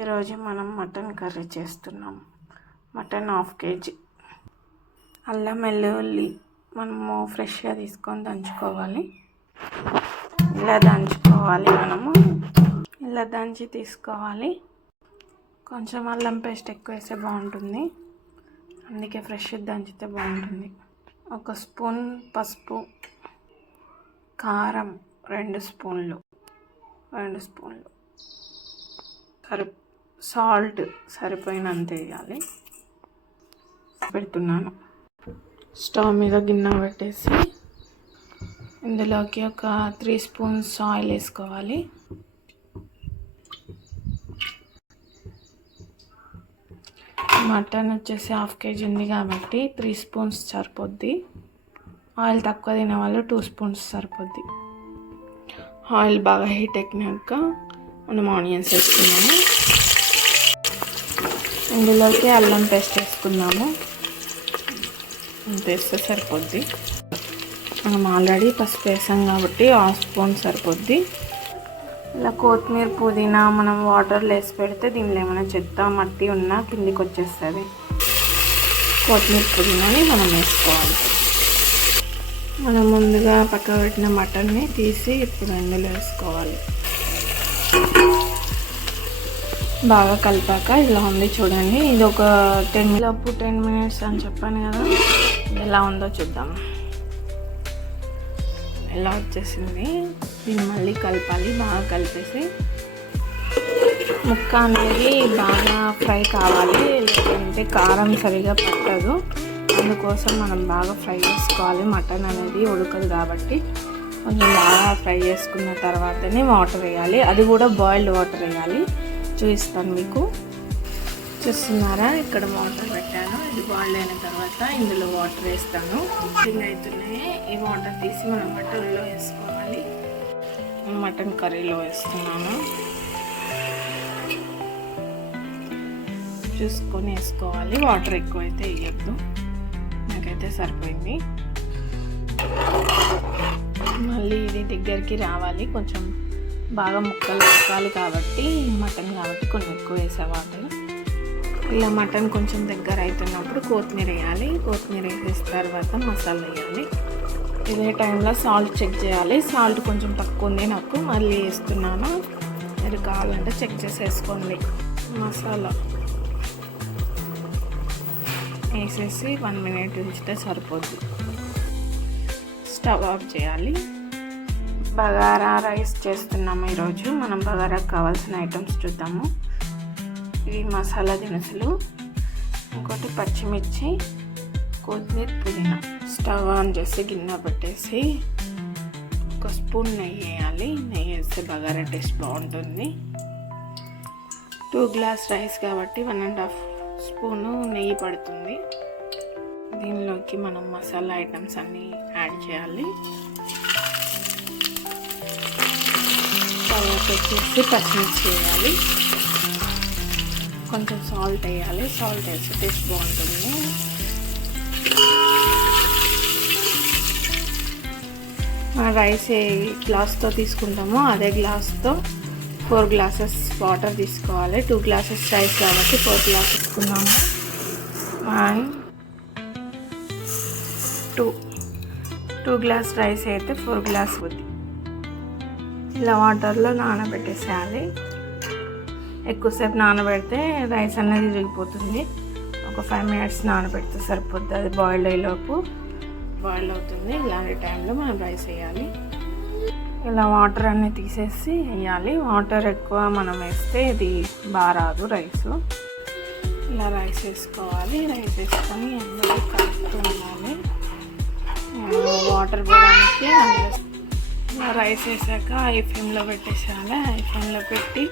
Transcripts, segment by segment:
ఈరోజు మనం mutton curry చేస్తున్నాం. Mutton 1/2 kg. అల్లం వెల్లుల్లి మనము ఫ్రెష్గా తీసుకొని దంచుకోవాలి. ఇలా దంచి తీసుకోవాలి. కొంచెం అల్లం పేస్ట్ ఎక్కువ వేస్తే బాగుంటుంది, అందుకే ఫ్రెష్ దంచితే బాగుంటుంది. 1 స్పూన్ పసుపు, కారం 2 స్పూన్లు, సాల్ట్ సరిపోయినంత వేయాలి. పెడుతున్నాను. స్టవ్ మీద గిన్నె పెట్టేసి ఇందులోకి ఒక 3 స్పూన్స్ ఆయిల్ వేసుకోవాలి. మటన్ వచ్చేసి 1/2 kg ఉంది కాబట్టి 3 స్పూన్స్ సరిపోద్ది. ఆయిల్ తక్కువ తినే వాళ్ళు 2 స్పూన్స్ సరిపోద్ది. ఆయిల్ బాగా హీట్ ఎక్కినాక మనం ఆనియన్స్ వేసుకున్నాము. ఇందులోకి అల్లం పేస్ట్ వేసుకున్నాము. వేస్తే సరిపోద్ది. మనం ఆల్రెడీ పసుపు వేసాం కాబట్టి 1/2 స్పూన్ సరిపోద్ది. ఇలా కొత్తిమీర, పుదీనా మనం వాటర్లో వేసి పెడితే దీనిలో ఏమైనా చెత్త మట్టి ఉన్నా కిందికి వచ్చేస్తుంది. కొత్తిమీర, పుదీనాని మనం వేసుకోవాలి. మనం ముందుగా పక్క పెట్టిన మటన్ని తీసి ఇప్పుడు ఇందులో వేసుకోవాలి. బాగా కలిపాక ఇలా ఉంది చూడండి. ఇది ఒక 10 మినిట్స్ అని చెప్పాను కదా, ఎలా ఉందో చూద్దాం. ఎలా వచ్చేసింది. దీన్ని మళ్ళీ కలపాలి. బాగా కలిపేసి ముక్క అనేది బాగా ఫ్రై కావాలి, లేదంటే కారం సరిగా పట్టదు. అందుకోసం మనం బాగా ఫ్రై చేసుకోవాలి. మటన్ అనేది ఉడకదు కాబట్టి కొంచెం బాగా ఫ్రై చేసుకున్న తర్వాతనే వాటర్ వేయాలి. అది కూడా బాయిల్డ్ వాటర్ వేయాలి. చూపిస్తాను మీకు. చూస్తున్నారా, ఇక్కడ వాటర్ పెట్టాను. ఇది బాయిల్ అయిన తర్వాత ఇందులో వాటర్ వేస్తాను. కుకింగ్ అవుతున్నాయి. ఈ వాటర్ తీసి మనం మటన్లో వేసుకోవాలి. మటన్ కర్రీలో వేస్తున్నాను. చూసుకొని వేసుకోవాలి. వాటర్ ఎక్కువైతే వేయద్దు. నాకైతే సరిపోయింది. మళ్ళీ ఇది దగ్గరికి రావాలి. కొంచెం బాగా ముక్కలు ఉడకాలి కాబట్టి, మటన్ కాబట్టి కొన్ని ఎక్కువ వేసే వాటర్. ఇలా మటన్ కొంచెం దగ్గర అవుతున్నప్పుడు కొత్తిమీర వేయాలి. కొత్తిమీర వేసిన తర్వాత మసాలా వేయాలి. ఇదే టైంలో సాల్ట్ చెక్ చేయాలి. సాల్ట్ కొంచెం తక్కువ ఉంది నాకు, మళ్ళీ వేస్తున్నాను. మీరు కావాలంటే చెక్ చేసి వేసుకోండి. మసాలా వేసేసి 1 minute ఉంచితే సరిపోద్ది. స్టవ్ ఆఫ్ చేయాలి. బగారా రైస్ చేస్తున్నాము ఈరోజు. మనం బగారాకు కావాల్సిన ఐటమ్స్ చూద్దాము. ఇవి మసాలా దినుసులు, ఇంకోటి పచ్చిమిర్చి, కొత్తిమీర, పుదీనా. స్టవ్ ఆన్ చేసి గిన్నె పెట్టేసి 1 స్పూన్ నెయ్యి వేయాలి. నెయ్యి వేస్తే బగారా టేస్ట్ బాగుంటుంది. 2 గ్లాస్ రైస్ కాబట్టి 1.5 స్పూను నెయ్యి పడుతుంది. దీనిలోకి మనం మసాలా ఐటమ్స్ అన్నీ యాడ్ చేయాలి. తర్వాత వచ్చేసి పచ్చిమిర్చి వేయాలి. కొంచెం సాల్ట్ వేయాలి. సాల్ట్ వేస్తే టేస్ట్ బాగుంటుంది. రైస్ ఏ గ్లాస్తో తీసుకుంటామో అదే గ్లాస్తో 4 glasses వాటర్ తీసుకోవాలి. 2 glasses రైస్ కాబట్టి 4 glasses తీసుకున్నాము. 2 గ్లాస్ రైస్ అయితే 4 గ్లాస్ అవుద్ది. ఇలా వాటర్లో నానబెట్టేసేయాలి. ఎక్కువసేపు నానబెడితే రైస్ అనేది విరిగిపోతుంది. ఒక 5 minutes నానబెడితే సరిపోద్ది. అది బాయిల్ అయ్యేలోపు బాయిల్ అవుతుంది. ఇలాంటి టైంలో మనం రైస్ వేయాలి. ఇలా వాటర్ అన్నీ తీసేసి వేయాలి. వాటర్ ఎక్కువ మనం వేస్తే ఇది బాగా రాదు రైస్. ఇలా రైస్ వేసుకోవాలి. రైస్ వేసుకొని అందరూ కలుపుకోవాలి. వాటర్ పోవడానికి ఇలా రైస్ వేసాక ఐ ఫ్లేమ్లో పెట్టేసేయాలి. ఐ ఫ్లేమ్లో పెట్టి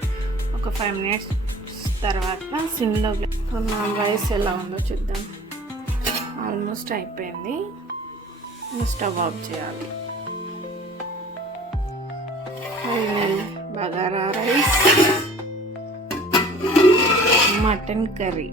ఒక 5 minutes తర్వాత సిమ్లో మనం రైస్ ఎలా ఉందో చూద్దాం. ఆల్మోస్ట్ అయిపోయింది. స్టవ్ ఆఫ్ చేయాలి. Bagara rice, mutton curry.